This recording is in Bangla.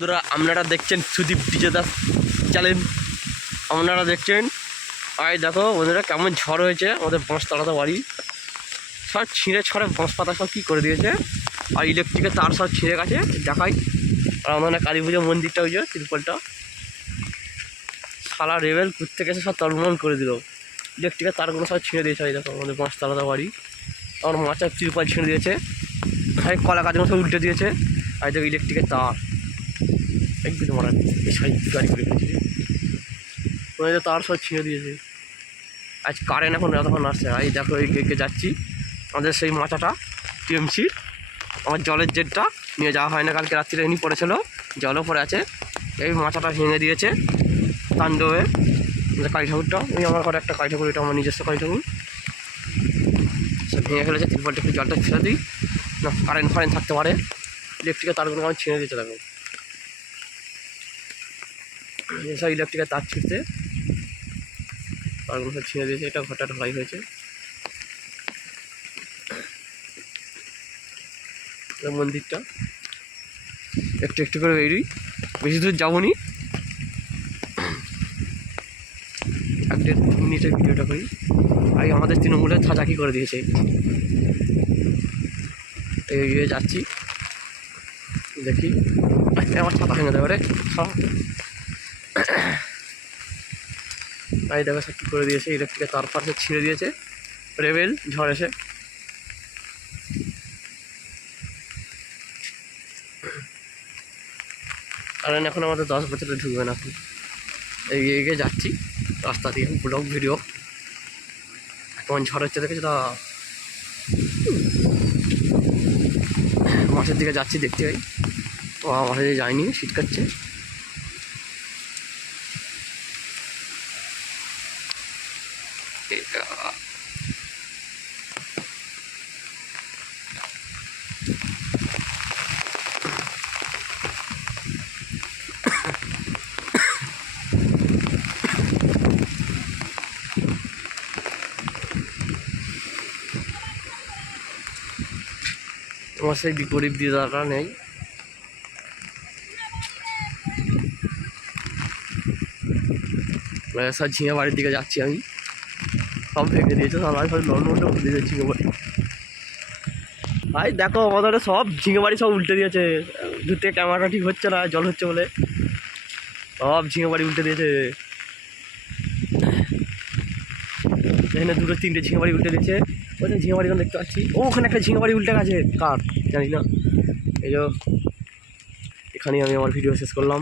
বন্ধুরা আপনারা দেখছেন সুদীপ ডিজে দাস চ্যানেল। আপনারা দেখছেন আয় দেখো বন্ধুরা কেমন ঝড় হয়েছে আমাদের বাঁশতলাতে বাড়ি, সব ছিঁড়ে ছড়ে বাঁশ পাতা সব কী করে দিয়েছে, আর ইলেকট্রিকের তার সব ছিঁড়ে গেছে দেখাই। আর আমাদের কালী পুজো মন্দিরটা হয়েছে তিরপলটা সারা রেবেল ঘুরতে গেছে সব তলমল করে দিল, ইলেকট্রিকের তারগুলো সব ছিঁড়ে দিয়েছে। এই দেখো আমাদের বাঁশতলাতে বাড়ি, আমার মাচার তিরপল ছিঁড়ে দিয়েছে, কলা গাছগুলো সব উল্টে দিয়েছে। আর দেখো ইলেকট্রিকের তার একদিন মারা এই সাইড গাড়ি করে গেছে, ওদের তার সব ছিঁড়ে দিয়েছে। আজ কারেন্ট এখন এতক্ষণ আসছে। এই দেখো এগিয়ে যাচ্ছি আমাদের সেই মাচাটা টিএমসির, আমার জলের জেটটা নিয়ে যাওয়া হয় না, কালকে রাত্রিরে এমনি পড়েছিল, জলও পড়ে আছে। এই মাচাটা ভেঙে দিয়েছে তাণ্ডবে কালী ঠাকুরটা, ওই আমার ঘরে একটা কালী ঠাকুর, এটা আমার নিজস্ব কালী ঠাকুর, সে ভেঙে ফেলেছে। তিরপলটা একটু জলটা ছেড়ে দিই না, কারেন্ট ফারেন্ট থাকতে পারে। ইলেকট্রিকের তারগুলো আমার ছিঁড়ে দিয়েছে দেখো, এসব ইলেকট্রিকের তার ছিঁড়তে তারগুলো সব ছিঁড়ে দিয়েছে। এটা ঘরটা ঢালাই হয়েছে, মন্দিরটা একটু একটু করে বেরিয়ে, বেশি দূর যাবো নি, 1-1.5 মিনিটের ভিডিওটা করি। আর আমাদের তৃণমূলের ঝাঁঝাকি করে দিয়েছে, এগিয়ে যাচ্ছি দেখি আমার ছাতা ভেঙে দেবে রে সব। এই দেখো সব কী করে দিয়েছে, ইলেকট্রিকের তার ফার ছিঁড়ে দিয়েছে রেবেল ঝড় এসে। কারণ এখন আমাদের 10 বছরে ঢুকবে না, এখন এগিয়ে এগিয়ে যাচ্ছি রাস্তা দিয়ে, ব্লগ ভিডিও। কেমন ঝড় হচ্ছে দেখেছি তা, মাঠের দিকে যাচ্ছি দেখতে পাই, ও মাঠে যায়নি, শীত কাটছে। আমার সেই গরিব দিদাটা নেই, সব ঝিঙে বাড়ির দিকে যাচ্ছি আমি, সব ভেঙে দিয়েছে, সব লন্ডনটা উল্টে দিয়েছে ঝিঙে বাড়ি। ভাই দেখো আমাদের সব ঝিঙে বাড়ি সব উল্টে দিয়েছে, দূর থেকে ক্যামেরাটা ঠিক হচ্ছে না জল হচ্ছে বলে, সব ঝিঙে বাড়ি উল্টে দিয়েছে। এখানে 2-3টে ঝিঙে বাড়ি উল্টে দিয়েছে, ওই ঝিঙে বাড়িগুলো দেখতে পাচ্ছি। ও ওখানে একটা ঝিঙে বাড়ি উল্টে গেছে, কার জানি না। এই যে এখানেই আমি আমার ভিডিও শেষ করলাম।